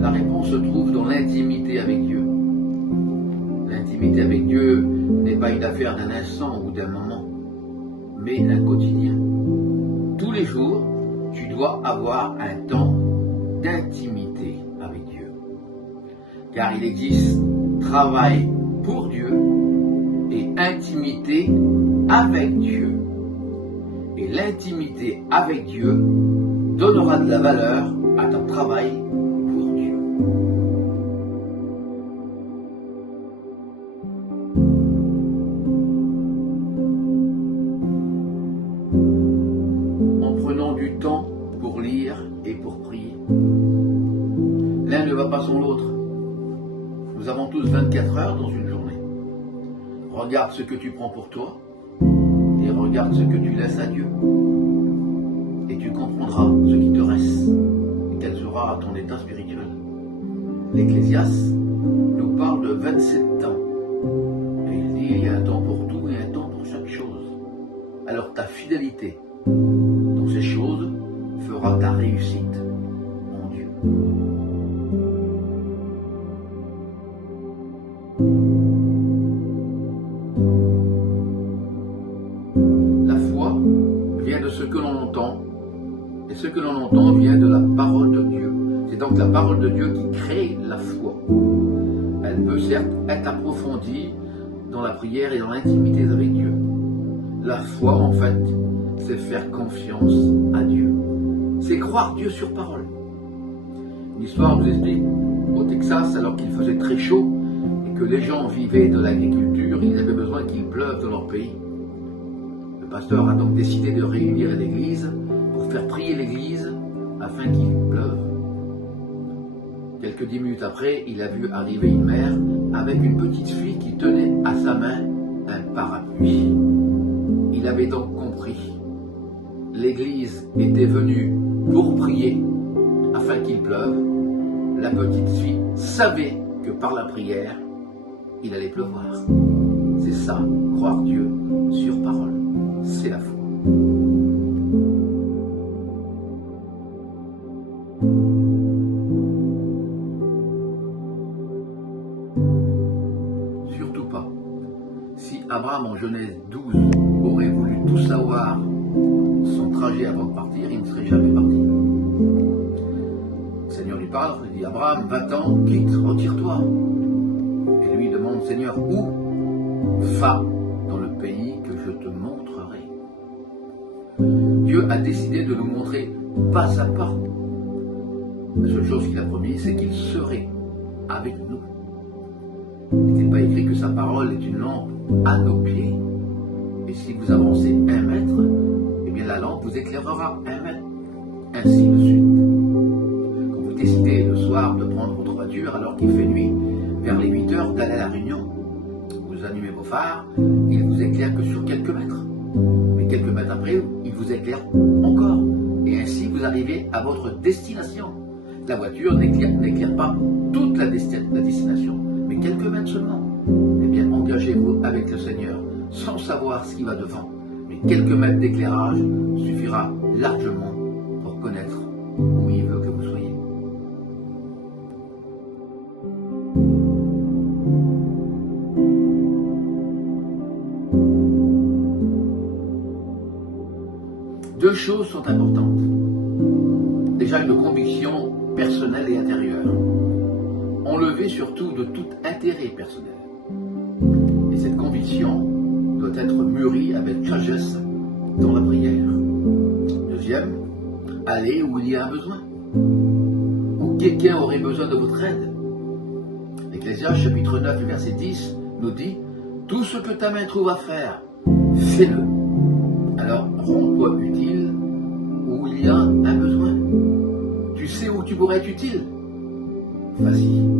La réponse se trouve dans l'intimité avec Dieu. L'intimité avec Dieu n'est pas une affaire d'un instant ou d'un moment, mais d'un quotidien. Tous les jours, tu dois avoir un temps d'intimité avec Dieu. Car il existe travail pour Dieu et intimité avec Dieu. Et l'intimité avec Dieu donnera de la valeur à ton travail pour Dieu. En prenant du temps pour lire et pour prier. L'un ne va pas sans l'autre. Nous avons tous 24 heures dans une journée. Regarde ce que tu prends pour toi et regarde ce que tu laisses à Dieu. Et tu comprendras ce qui te reste et quel sera ton état spirituel. L'Ecclésiaste nous parle de 27 temps. Et il dit il y a un temps pour tout et un temps pour chaque chose. Alors ta fidélité dans ces choses fera ta réussite en Dieu. La foi vient de ce que l'on entend, et ce que l'on entend vient de la parole de Dieu. C'est donc la parole de Dieu qui crée la foi. Elle peut certes être approfondie dans la prière et dans l'intimité avec Dieu. La foi, en fait, c'est faire confiance à Dieu. C'est croire Dieu sur parole. Une histoire vous explique, au Texas, alors qu'il faisait très chaud et que les gens vivaient de l'agriculture, ils avaient besoin qu'il pleuve dans leur pays. Le pasteur a donc décidé de réunir l'église pour faire prier l'église afin qu'il pleuve. Quelques 10 minutes après, il a vu arriver une mère avec une petite fille qui tenait à sa main un parapluie. Il avait donc compris. L'église était venue pour prier afin qu'il pleuve. La petite fille savait que par la prière, il allait pleuvoir. C'est ça, croire Dieu sur parole. C'est la foi. Surtout pas. Si Abraham en Genèse 12 aurait voulu tout savoir son trajet avant de partir, il ne serait jamais parti. Le Seigneur lui parle, il dit Abraham, va-t'en, quitte, retire-toi. Et lui demande, Seigneur, où? Va dans le pays que je te montrerai. Dieu a décidé de nous montrer pas à pas. La seule chose qu'il a promis, c'est qu'il serait avec nous. Il n'est pas écrit que sa parole est une lampe à nos pieds. Et si vous avancez 1 mètre, eh bien la lampe vous éclairera 1 mètre. Ainsi de suite. Quand vous décidez le soir de prendre votre voiture alors qu'il fait nuit, vers les 8 heures d'aller à la réunion, vous allumez vos phares, il vous éclaire que sur quelques mètres. Mais quelques mètres après, il vous éclaire encore. Et ainsi vous arrivez à votre destination. La voiture n'éclaire pas toute la destination, mais quelques mètres seulement. Eh bien, engagez-vous avec le Seigneur, sans savoir ce qui va devant. Mais quelques mètres d'éclairage suffira largement pour connaître où il veut que vous soyez. Deux choses sont importantes. Déjà, une conviction personnelle et intérieure, enlevée surtout de tout intérêt personnel. Et cette conviction doit être mûrie avec sagesse dans la prière. Deuxième, allez où il y a un besoin, où quelqu'un aurait besoin de votre aide. L'Ecclésiaste chapitre 9 verset 10 nous dit « Tout ce que ta main trouve à faire, fais-le. » Alors, emploi utile où il y a un besoin. Tu sais où tu pourrais être utile? Vas-y.